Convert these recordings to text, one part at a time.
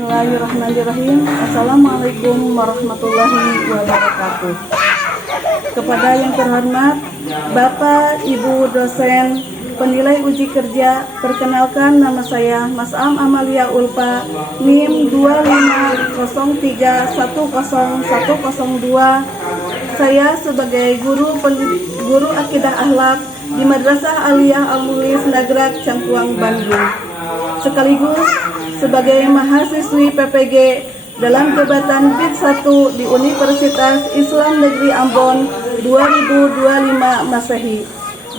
Bismillahirrahmanirrahim. Assalamualaikum warahmatullahi wabarakatuh. Kepada yang terhormat Bapak, Ibu dosen, penilai uji kerja, perkenalkan nama saya Mas Am Amalia Ulfa, NIM 250310102. Saya sebagai guru akidah akhlak di Madrasah Aliyah Al-Mukhlis Nagrak Cangkuang, Bandung, sekaligus sebagai mahasiswi PPG dalam jabatan BID 1 di Universitas Islam Negeri Ambon 2025 Masehi.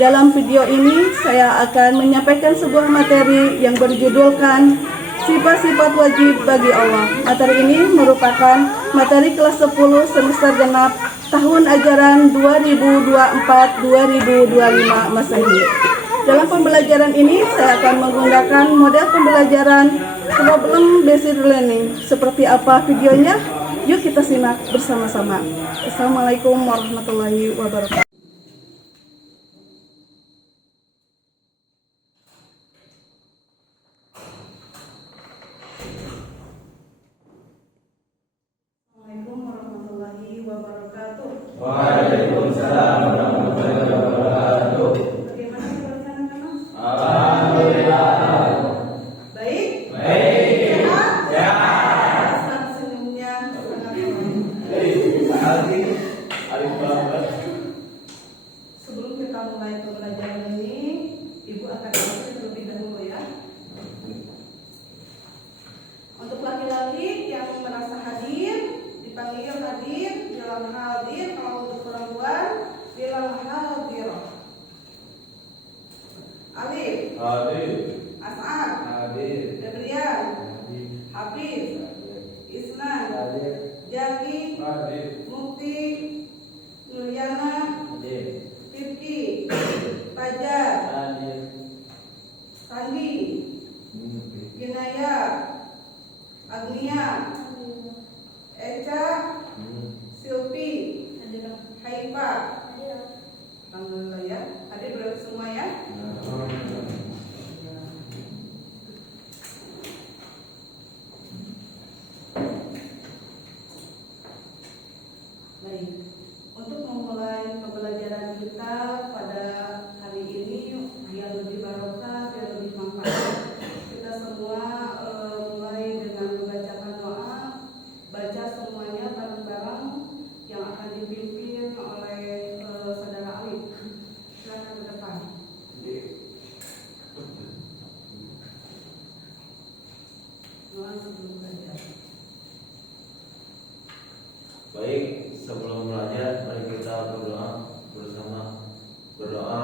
Dalam video ini saya akan menyampaikan sebuah materi yang berjudulkan Sifat-sifat wajib bagi Allah. Materi ini merupakan materi kelas 10 semester genap tahun ajaran 2024-2025 Masehi. Dalam pembelajaran ini saya akan menggunakan model pembelajaran problem based learning. Seperti apa videonya? Yuk kita simak bersama-sama. Assalamualaikum warahmatullahi wabarakatuh. Assalamualaikum warahmatullahi wabarakatuh. Waalaikumsalam warahmatullahi wabarakatuh. Bagaimana keadaan kamu? Alhamdulillah. Baik? Baik. Sehat? Asal senyumnya sangat baik. Sebelum kita mulai pembelajaran ini, Ibu akan mengajar terlebih dahulu ya. Untuk laki-laki yang merasa hadir, dipanggil hadir, bilang hadir. Kalau untuk perempuan, bilang hadirah. Alif, Hadir. As'ad, Hadir. Febrian, Hafiz, Isnan, Hadir. Jaki, Hadir. Mukti, Nuryana, Hadir. Rifki, Fajar, Hadir. Sandi, Ginaya, Agnia, Eca, Silvi, Haifa. Alhamdulillah ya. Hadir berarti semua ya. Baik. Untuk memulai pembelajaran kita pada hari ini biar lebih barokah, biar lebih manfaat, kita semua mulai dengan membacakan doa. Baca semuanya bareng-bareng yang akan dipimpin oleh saudara Alif. Silakan ke depan. Doa sebelum belajar. Baik, sebelum belajar mari kita berdoa bersama. Berdoa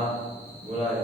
mulai.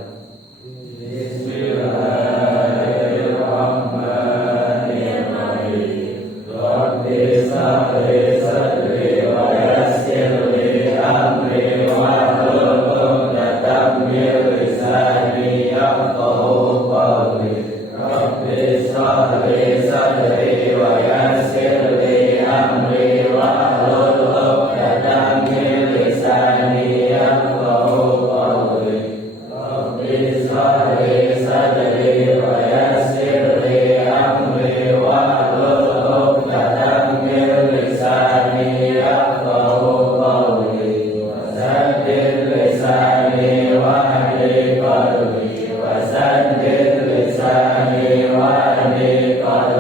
Bismillahirrahmanirrahim. Rabbi shrah sadri wa yassir li amri wahlul 'uqdatam min lisani yafqahu qawli. Rabbi shrah sadri wa yassir li amri wahlul 'uqdatam min lisani yafqahu qawli. Rabbi shrah sadri wa yassir li amri wahlul 'uqdatam min lisani yafqahu qawli. Wasaddid lisani wahdi qalbi. Wasaddid lisani wahdi qalbi.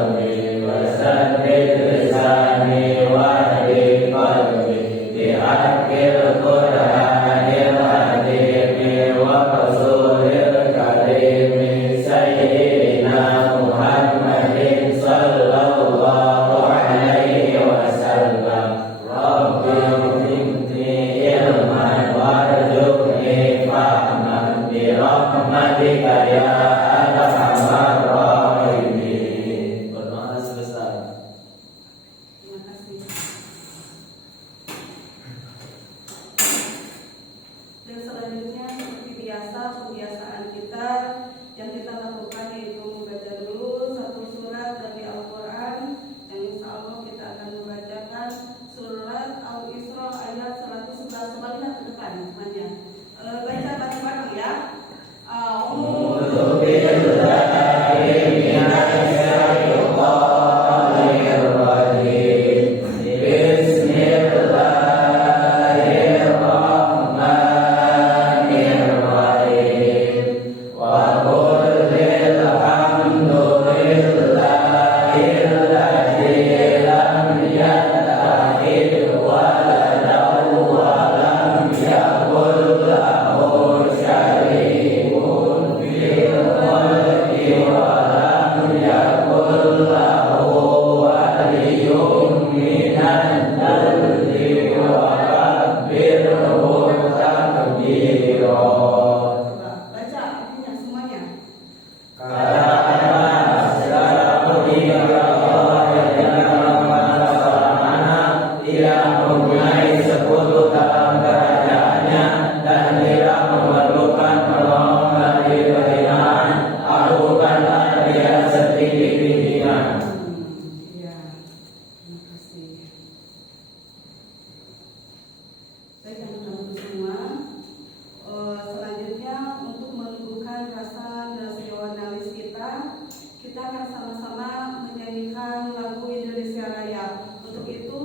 kita akan sama-sama menyanyikan lagu Indonesia Raya. Untuk itu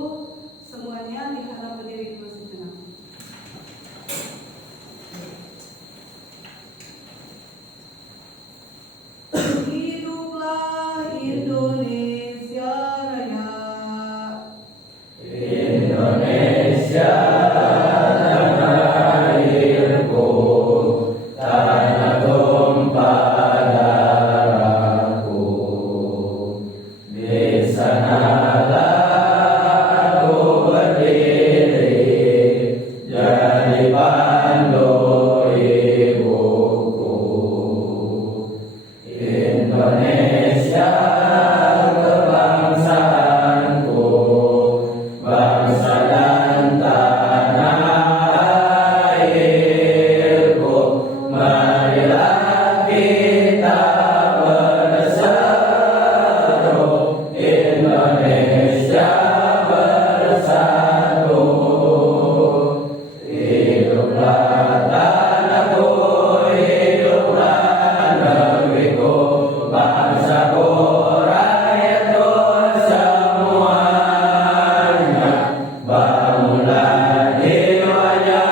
semuanya diharap berdiri dulu sejenak. Hiduplah Indonesia Raya. Indonesia tanah airku, tanah tumpah darahku. Di sanalah aku berdiri, jadi pandu ibuku. Indonesia kebangsaanku, bangsa dan tanah airku. Marilah kita bersatu, Indonesia bersatu. Hiduplah tanahku, hiduplah negeriku, bangsaku, rakyatku semuanya. Bangunlah jiwanya,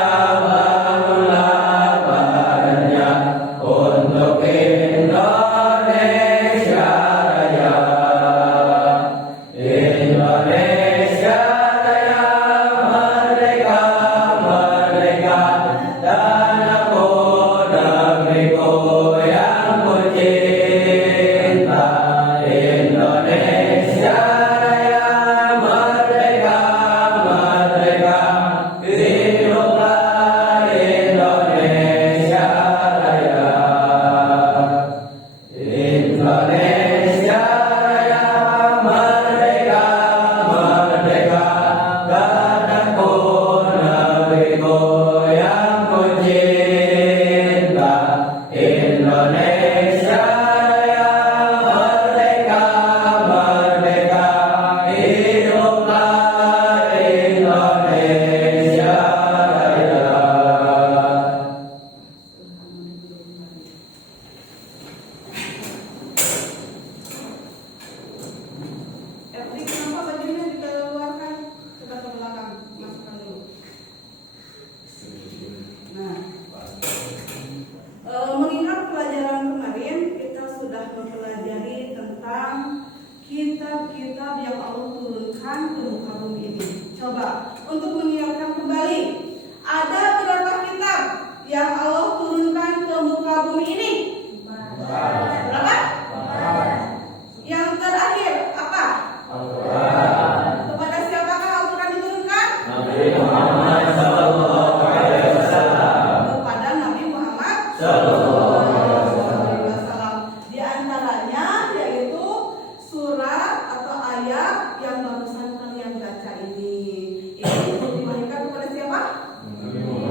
bangunlah badannya untuk Indonesia Raya. Indonesia Raya, merdeka, merdeka, tanahku, negeriku yang ku cinta. Indonesia Raya, merdeka, merdeka, hiduplah Indonesia Raya. Indonesia Raya, merdeka, merdeka, tanahku, negeriku yang ku cinta. Indonesia Raya, merdeka, merdeka, hiduplah Indonesia Raya. Etik, kenapa bajunya dikeluarkan? Coba ke belakang, masukkan dulu. Nah, mengingat pelajaran kemarin kita sudah mempelajari tentang kitab-kitab yang Allah turunkan ke muka bumi ini. Coba untuk mengingatkan kembali, ada berapa kitab yang Allah turunkan ke muka bumi ini? Berapa? Yang terakhir apa? Kepada siapakah Al-Quran diturunkan? Nabi Muhammad sallallahu alaihi wasallam. Kepada Nabi Muhammad Sallallahu alaihi wasallam. Di antaranya yaitu surat atau ayat yang barusan kalian baca ini. Ini diwahyukan kepada siapa? Nabi Muhammad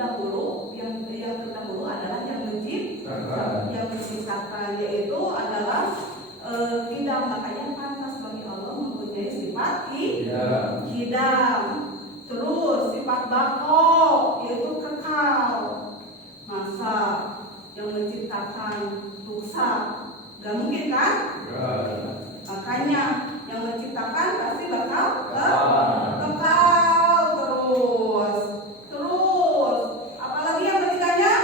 terdahulu, yang terdahulu adalah yang menciptakan, yaitu adalah kidam. Makanya pantas bagi Allah mempunyai sifat kidam. Terus sifat bako, yaitu kekal. Masa yang menciptakan rusak? Gak mungkin kan? Makanya yang menciptakan pasti bakal kekal terus. Apalagi yang ketiganya?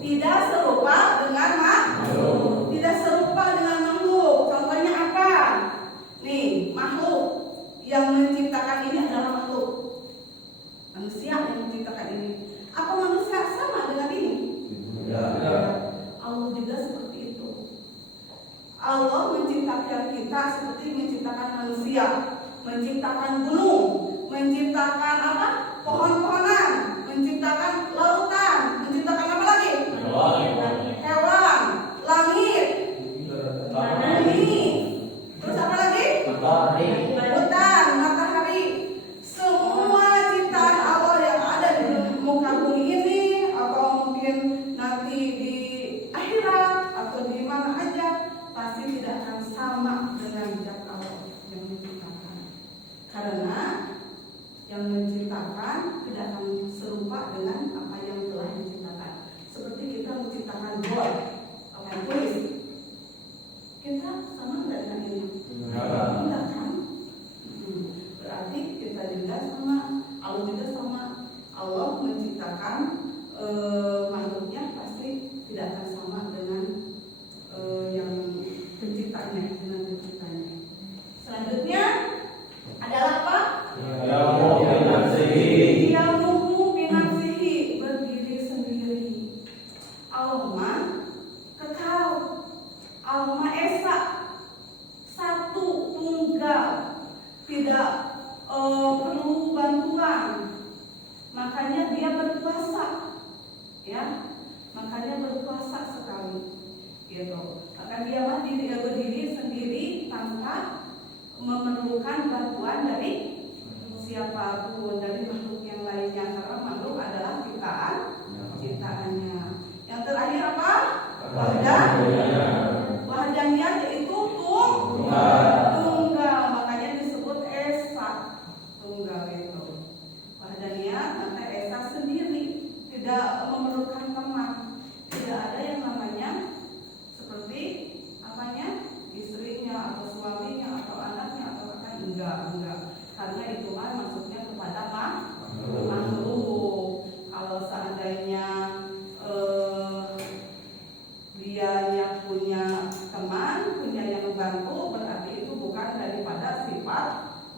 Tidak serupa dengan makhluk. Contohnya apa? Nih, makhluk yang menciptakan ini adalah makhluk. Manusia yang menciptakan ini. Apa manusia sama dengan ini? Allah juga seperti itu. Allah menciptakan kita seperti menciptakan manusia, menciptakan gunung, menciptakan apa? Pohon-pohonan, menciptakan lautan, menciptakan apa lagi? Hewan, langit, bumi, terus apa lagi? Hutan, matahari. Semua ciptaan Allah yang ada di muka bumi ini, atau mungkin nanti di akhirat atau di mana aja, pasti tidak akan sama dengan zat Allah yang menciptakan. Karena yang menciptakan tidak akan serupa dengan apa yang telah diciptakan. Seperti kita menciptakan board, apa yang tulis, kita sama nggak dengan ini? Enggak kan? Berarti kita juga sama, Allah juga sama. Allah menciptakan makhluknya pasti tidak akan sama dengan yang penciptanya, Selanjutnya adalah apa? Yamuhu binafsihi, berdiri sendiri. Allah mah kekal, Allah mah esa, satu tunggal, tidak perlu bantuan. Makanya dia berkuasa, ya. Makanya berkuasa sekali, gitu. Maka dia mah berdiri sendiri tanpa memerlukan bantuan dari siapapun, dari makhluk yang lainnya, karena makhluk adalah ciptaannya. Yang terakhir apa? Wahdaniyah, yaitu tunggal. Makanya disebut esa, tunggal itu. Wahdaniyah, maka esa sendiri, tidak memerlukan teman. Tidak ada yang namanya seperti apanya, istrinya atau suaminya atau anaknya atau kakak, enggak. Karena itu kan maksudnya kepada makhluk. Kalau seandainya dianya punya teman, punya yang membantu, berarti itu bukan daripada sifat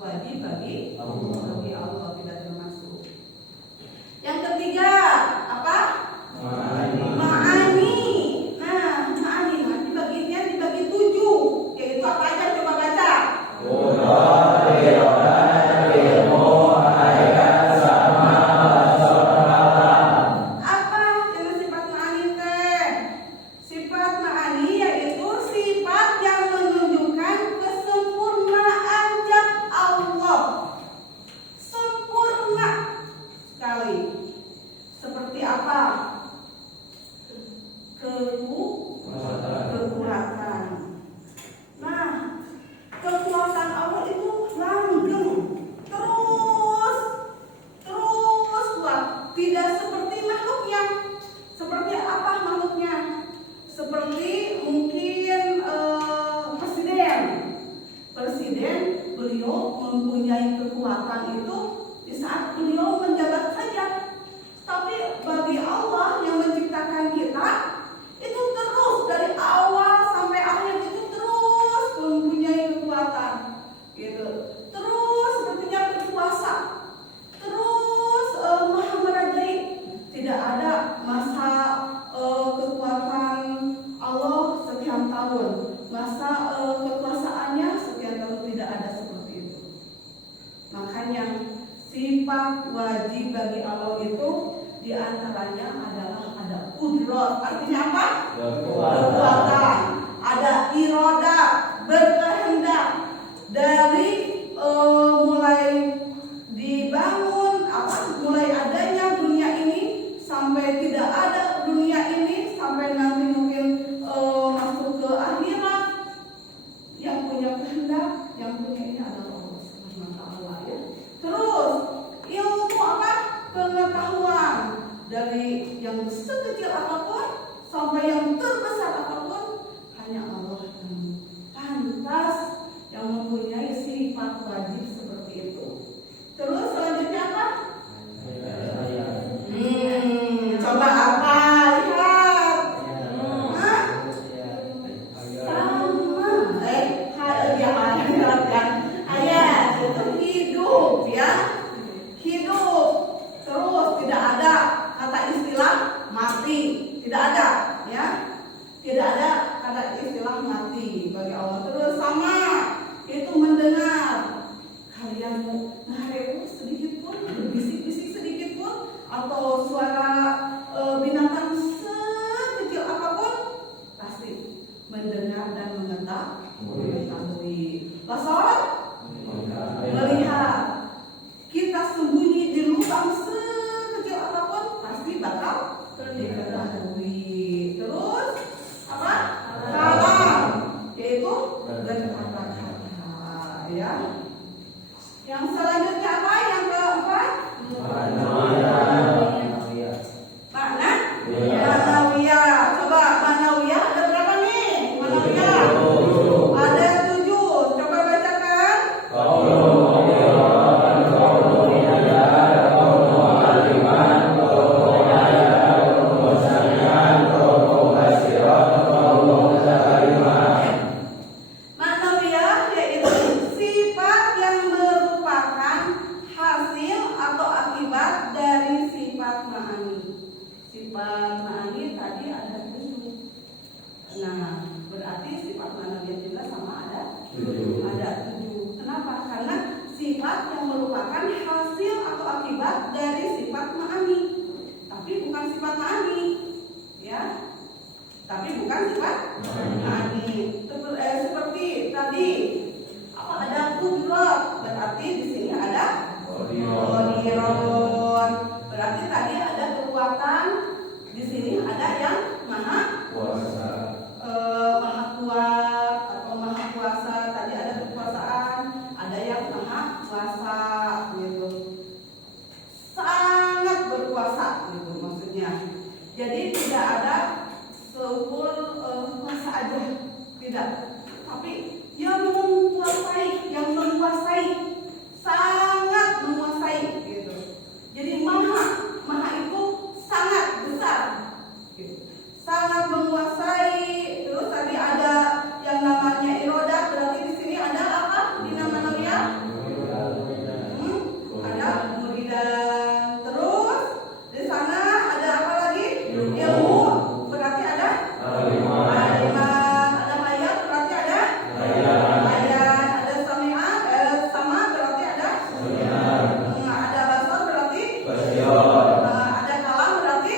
wajib bagi Allah, tidak termasuk. Yang ketiga apa? Ma'ani. Nah, ma'ani dibaginya dibagi 7, yaitu apa aja? Coba baca. Apa jenis sifat ma'ani teh? Sifat ma'ani yaitu sifat yang menunjukkan kesempurnaan zat Allah. Sempurna sekali. Seperti apa? Kekuatan. Nah, kekuatan Allah itu langgeng, terus kuat. Tidak seperti makhluknya. Seperti apa makhluknya? Seperti mungkin presiden, beliau mempunyai kekuatan itu di saat beliau menjabat saja. Tapi bagi Allah yang menciptakan kita, itu terus dari awal sampai akhir itu terus mempunyai kekuatan, gitu. Terus sepertinya berkuasa, terus maha merajai. Tidak ada masa kekuatan Allah sekian tahun, masa kekuasaannya sekian tahun, tidak ada seperti itu. Makanya sifat wajib bagi Allah itu diantaranya adalah ada kudrat, artinya apa? Kekuatan. Ada iroda, berkehendak. Dari wajib seperti itu. Terus selanjutnya apa? Coba apa? Lihat. Hah? Sama. Ayat itu hidup ya. Hidup. Terus tidak ada kata istilah mati. Tidak ada ya. Tidak ada kata istilah mati bagi Allah. Terus sama. Itu mendengar. Kalian mau ngarewu sedikit pun, berbisik-bisik sedikit pun, atau suara binatang sekecil apapun, pasti mendengar dan mengetahui. Basar melihat. Kita sembunyi di lubang sekecil apapun, pasti bakal diketahui. Terus apa? Kalam, yaitu berkata-kata ya. Yang selanjutnya apa? Yang keempat? Manawiyah. Coba manawiyah ada berapa nih? Manawiyah ada 7. Coba bacakan. Manawiyah yaitu sifat yang merupakan hasil atau akibat dari sifat ma'ani. Sifat ma'ani tadi ada 7. Nah, berarti sifat manawiyah juga sama ada 7. Kenapa? Karena sifat yang merupakan hasil atau akibat dari sifat ma'ani. Tapi bukan sifat ma'ani. Ya. Tapi bukan sifat ma'ani. Seperti tadi apa ada kudrat, berarti di sini ada qadiron. Berarti tadi ada kekuatan, di sini ada yang maha maha kuat atau maha kuasa. Tadi ada kekuasaan, ada yang maha kuasa gitu. Sangat berkuasa gitu maksudnya. Jadi tidak ada seukur kuasa aja, tidak. Tapi yang menguasai, sangat menguasai gitu. Jadi maha itu sangat besar gitu. Sangat menguasai. Terus tadi ada yang namanya iroda, berarti di sini ada apa? Di namanya ada muridan. Terus di sana ada apa lagi? Ilmu, berarti ada aliman. Ada hayat, berarti ada hayat. Ada sami'an, sama berarti ada ada basar, berarti ada kalam, berarti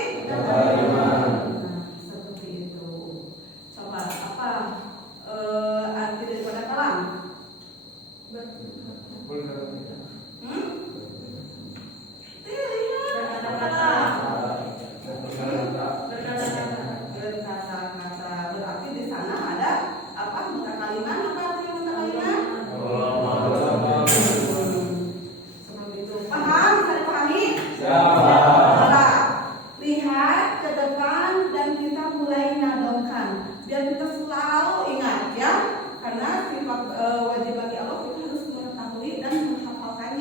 seperti itu. Coba apa arti daripada kalam? Berkata-kata. Berarti di sana ada apa? Mutakaliman. Apa arti mutakaliman? Seperti itu. Paham? Bisa dipahami? Coba lihat ke depan dan kita mulai nadongkan. Biar kita selalu ingat ya. Karena sifat wajib bagi Allah kita harus mengetahui dan menghafalkan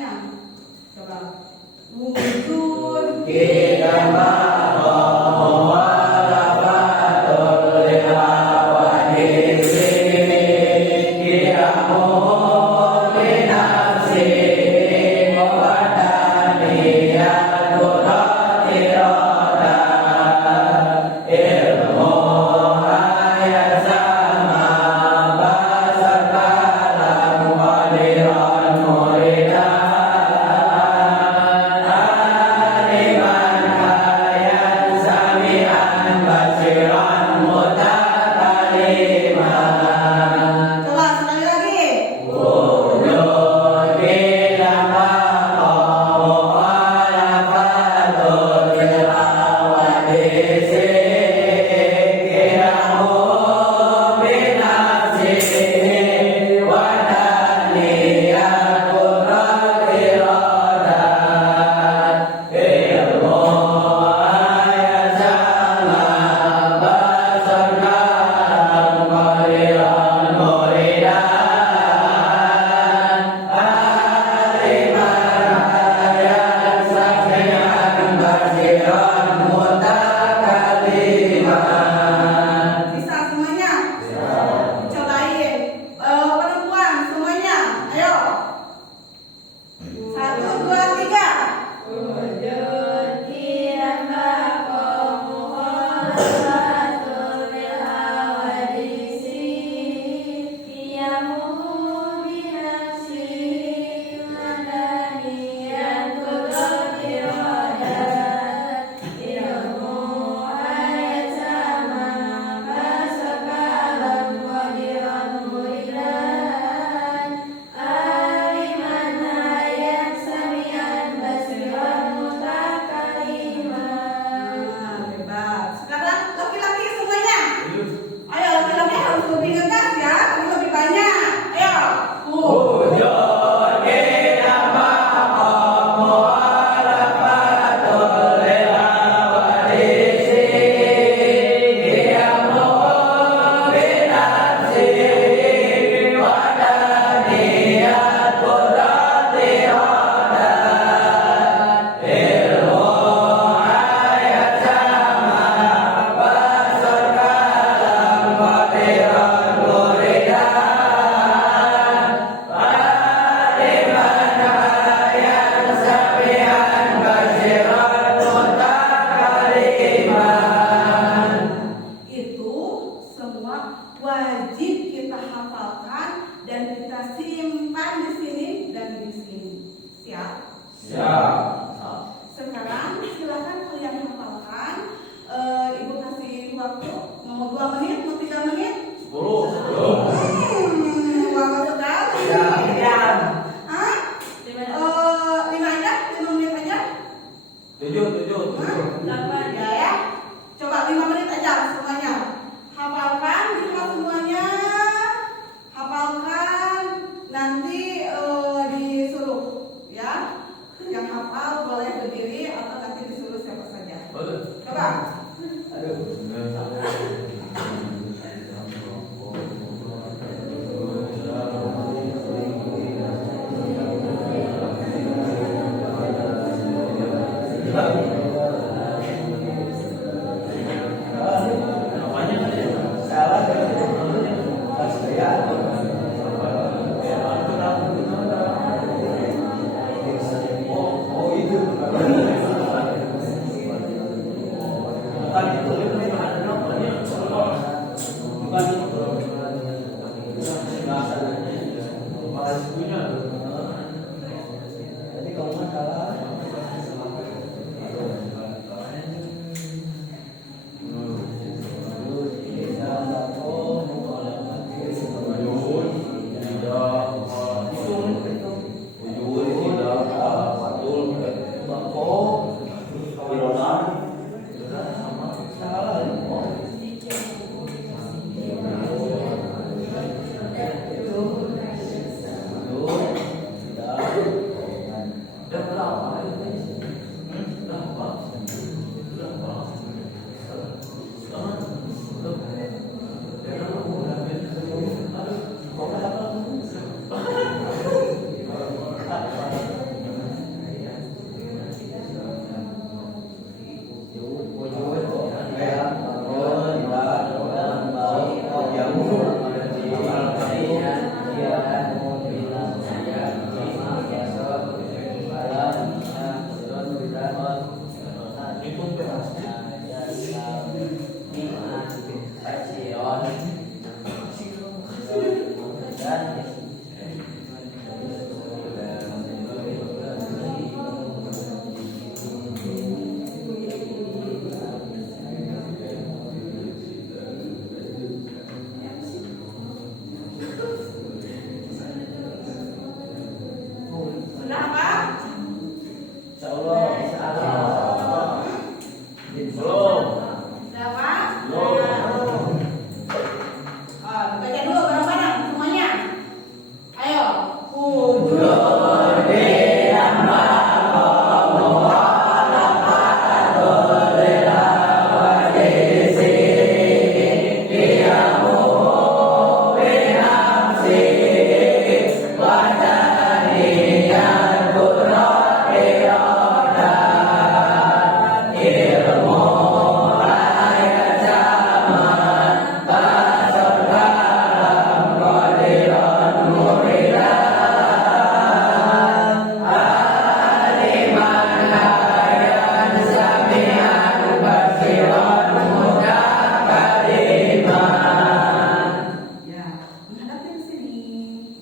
Ya, menghadap ke sini.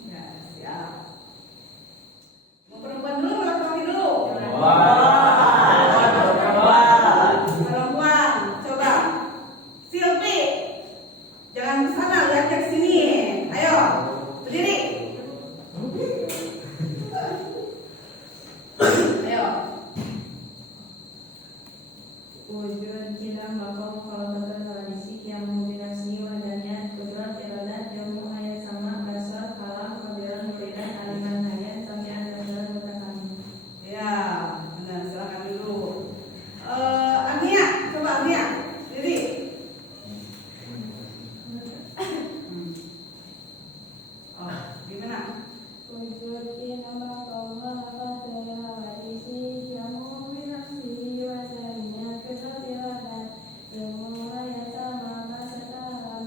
Ya, siap. Mau perempuan dulu, mau laki-laki dulu? Perempuan, coba. Silpi. Jangan ke sana, lihat ke sini. Ayo, berdiri. Ayo. Wujud kita makom kalau betul tradisi yang mendominasi wadahnya kudrat iradat ilmu hayat sama basar kalam kodiran muridan aliman hayat samian dan mutakan. Ya, benar. Silakan dulu. Agnia, coba Agnia, diri. Oh, gimana? Wujud kita makom kalau betul tradisi yang mendominasi wadahnya kudrat iradat ilmu hayat sama basar kalam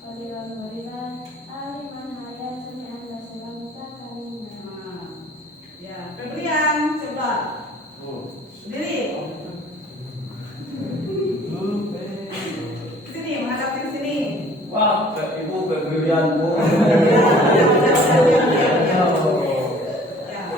kodiran muridan aliman hayat samian dan mutakan. Nah, ya, Febrian, coba. Diri. Sini, menghadap ke sini. Wah, ibu kegerian bu. Ya, ayo. Ya.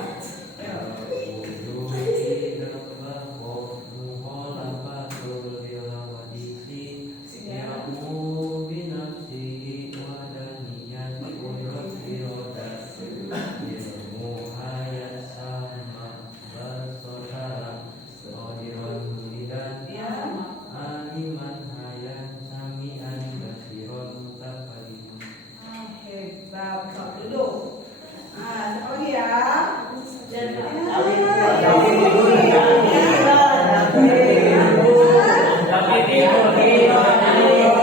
Hebat, sok duduk. Nah, siapa lagi ya? Ayo, Jaki, berdiri. Ayo.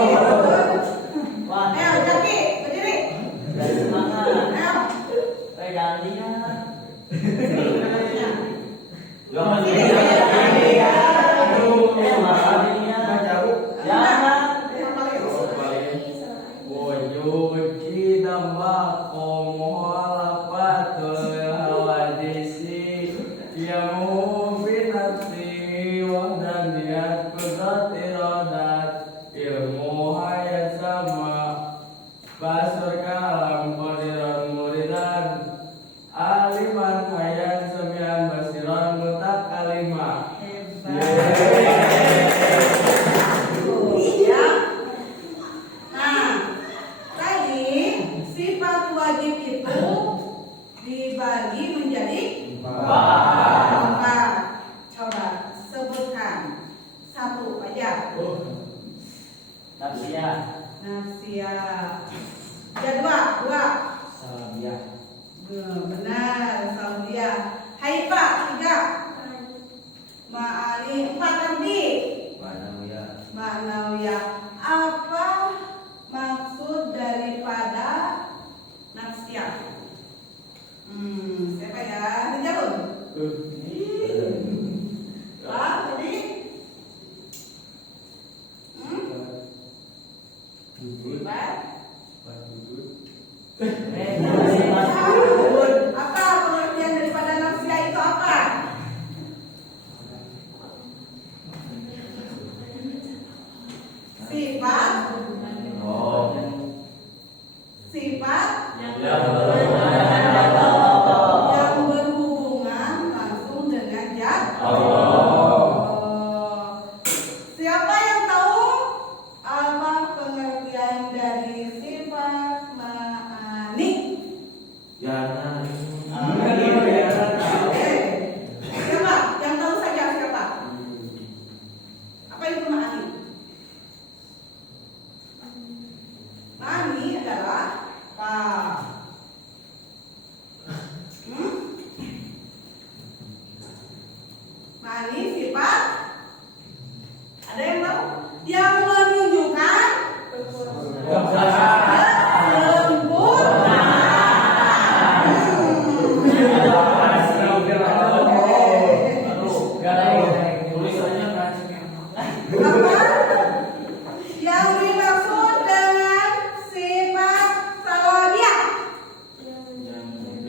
Basur kalam qadiran muridan aliman hayat samian basiran mutak kalimah. Ya. Nah, tadi sifat wajib itu dibagi menjadi empat. Coba sebutkan satu aja. Nafsiyah. Ya, dua. Benar, salbiah. Haifa, 3. Ma'ani, 4 tadi. Ma'nawiyah. Apa maksud daripada nafsiyah? Siapa ya? Rizalun. Pak, tadi? Pak? Apa pengertian daripada nafsiyah itu apa? Sifat yang berhubungan langsung dengan zat Allah. Siapa yang tahu apa pengertian dari sifat ma'ani? Siapa yang tahu saja siapa? Apa itu ma'ani? Ma'ani adalah apa?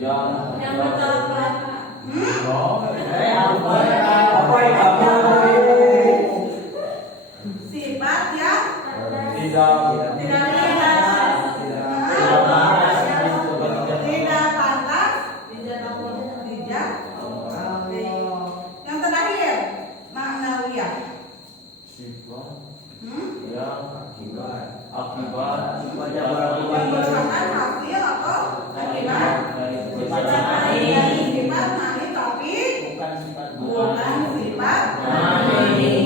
Yang pertama. Sifat yang tidak pantas, tidak pantas, tidak. Oke. Yang terakhir maknawiyah. Yang merupakan hasil atau akibat sifat mani tapi bukan sifat mani.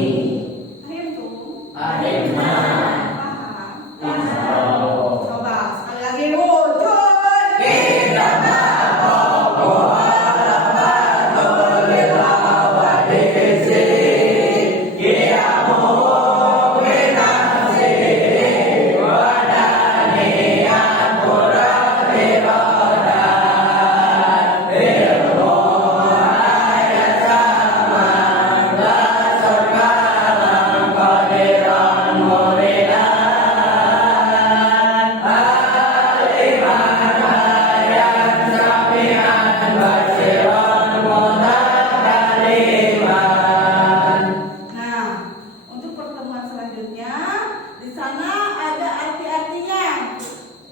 Paham? Coba sekali lagi wujud. Nah, untuk pertemuan selanjutnya di sana ada arti-artinya.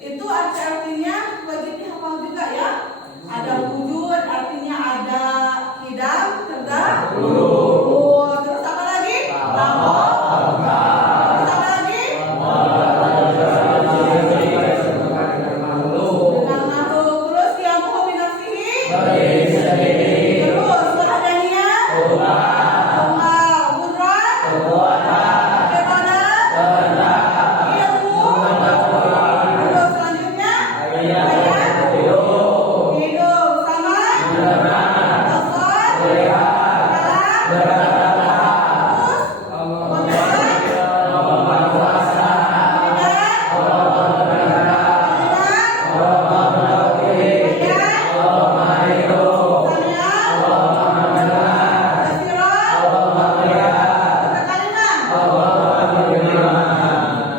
Itu arti-artinya wajib dihafal juga ya. Ada wujud, artinya ada hidang, terdahulu. Terus apa lagi? Terus apa lagi? Dengan makhluk. Terus yang mau binafsihi? Terus wahdaniyah? Terus selanjutnya hidup sama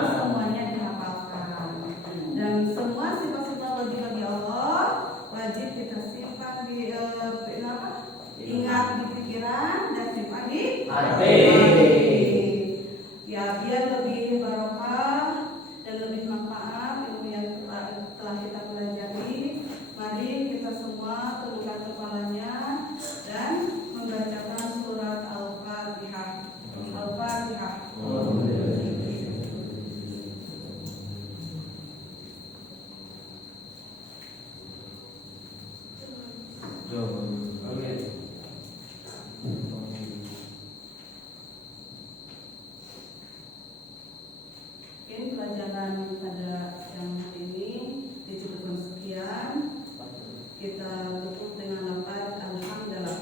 semuanya dihafalkan. Dan semua sifat-sifat wajib bagi Allah wajib kita simpan di ingat di pikiran dan simpan di hati. Ya, biar lebih barokah dan lebih manfaat ilmu yang telah kita pelajari. Mari kita semua tundukkan kepalanya dan membacakan surat Al-Fatihah. Al-Fatihah. Mungkin pelajaran pada yang ini dicukupkan sekian. Kita tutup dengan lafaz alhamdulillah.